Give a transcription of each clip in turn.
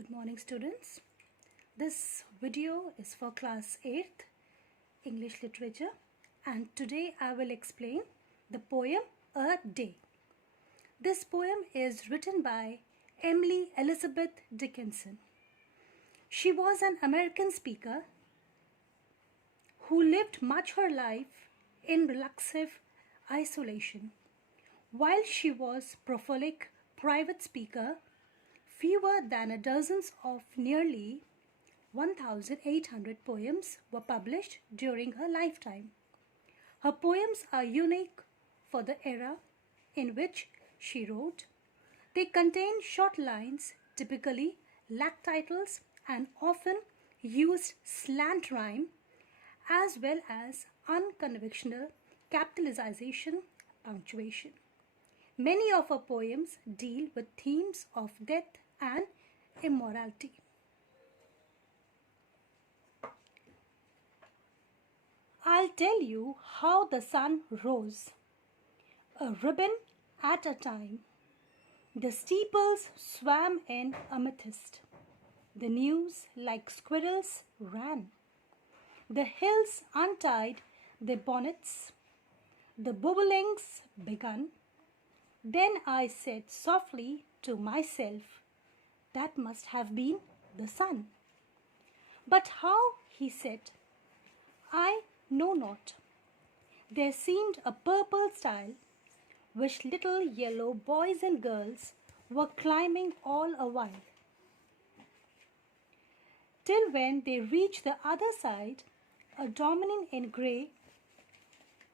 Good morning, students. This video is for class 8th English literature, and today I will explain the poem A Day. This poem is written by Emily Elizabeth Dickinson. She was an American speaker who lived much her life in relaxive isolation. While she was prolific private speaker, fewer than a dozen of nearly 1,800 poems were published during her lifetime. Her poems are unique for the era in which she wrote. They contain short lines, typically lack titles, and often used slant rhyme as well as unconventional capitalization punctuation. Many of her poems deal with themes of death and immorality. I'll tell you how the sun rose, a ribbon at a time. The steeples swam in amethyst. The news, like squirrels, ran. The hills untied their bonnets. The bobolinks began. Then I said softly to myself, that must have been the sun. But how, he said, I know not. There seemed a purple stile, which little yellow boys and girls were climbing all a while. Till when they reached the other side, a dominant in grey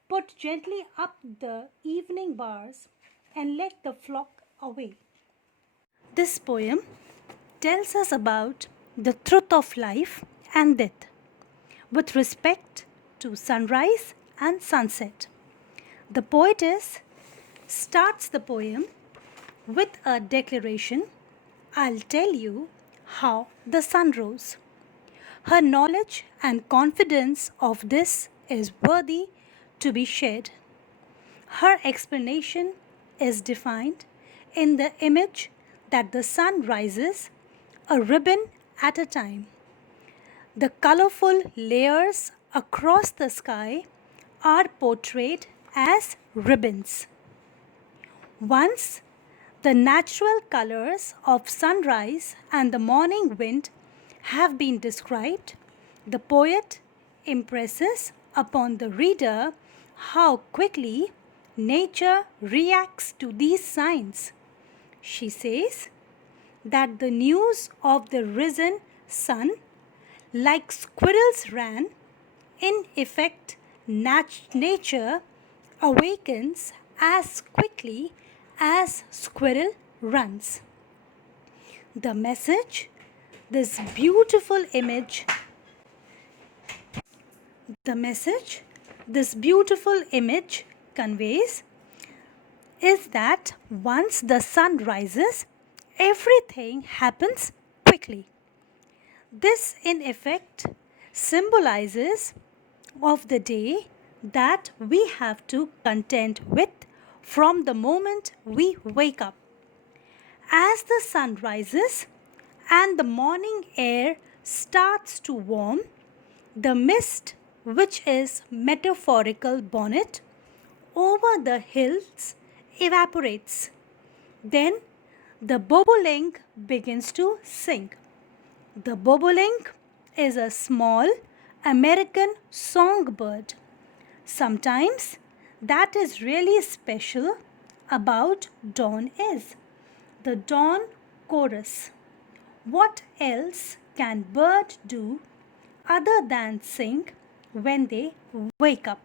put gently up the evening bars and led the flock away. This poem tells us about the truth of life and death with respect to sunrise and sunset. The poetess starts the poem with a declaration, I'll tell you how the sun rose. Her knowledge and confidence of this is worthy to be shared. Her explanation is defined in the image that the sun rises a ribbon at a time. The colorful layers across the sky are portrayed as ribbons. Once the natural colors of sunrise and the morning wind have been described, the poet impresses upon the reader how quickly nature reacts to these signs. She says that the news of the risen sun, like squirrels ran, in effect, nature awakens as quickly as squirrel runs. The message this beautiful image conveys is that once the sun rises, everything happens quickly. This in effect symbolizes of the day that we have to contend with from the moment we wake up. As the sun rises and the morning air starts to warm, the mist, which is metaphorical bonnet, over the hills evaporates. Then the bobolink begins to sing. The bobolink is a small American songbird. Sometimes that is really special about dawn is the dawn chorus. What else can bird do other than sing when they wake up?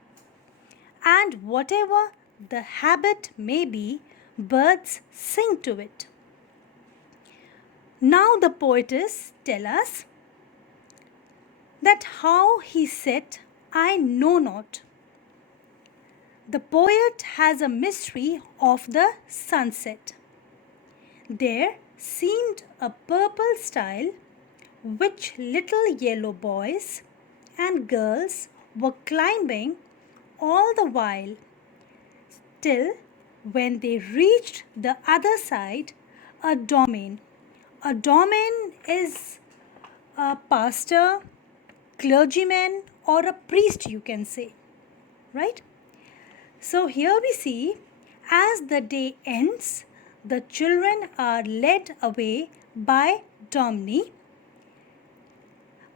And whatever the habit may be, birds sing to it. Now the poetess tells us that how he said, I know not. The poet has a mystery of the sunset. There seemed a purple stile which little yellow boys and girls were climbing all the while, till when they reached the other side, a domain is a pastor, clergyman, or a priest, you can say, right? So here we see, as the day ends, the children are led away by Domini,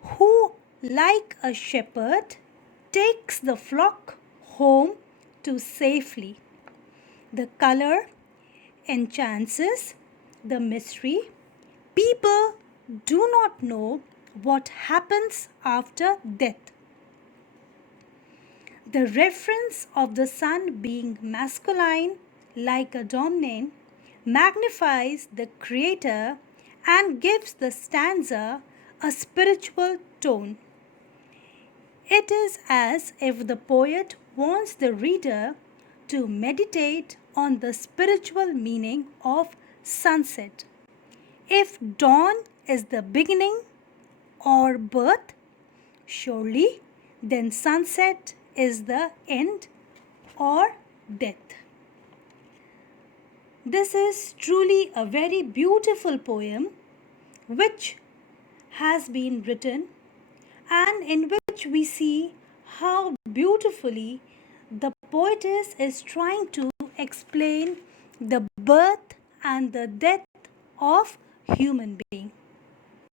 who, like a shepherd, takes the flock home to safely. The color enhances the mystery. People do not know what happens after death. The reference of the sun being masculine, like a dominant, magnifies the creator and gives the stanza a spiritual tone. It is as if the poet wants the reader to meditate on the spiritual meaning of sunset. If dawn is the beginning or birth, surely then sunset is the end or death. This is truly a very beautiful poem which has been written and in which we see how beautifully the poetess is trying to explain the birth and the death of human being.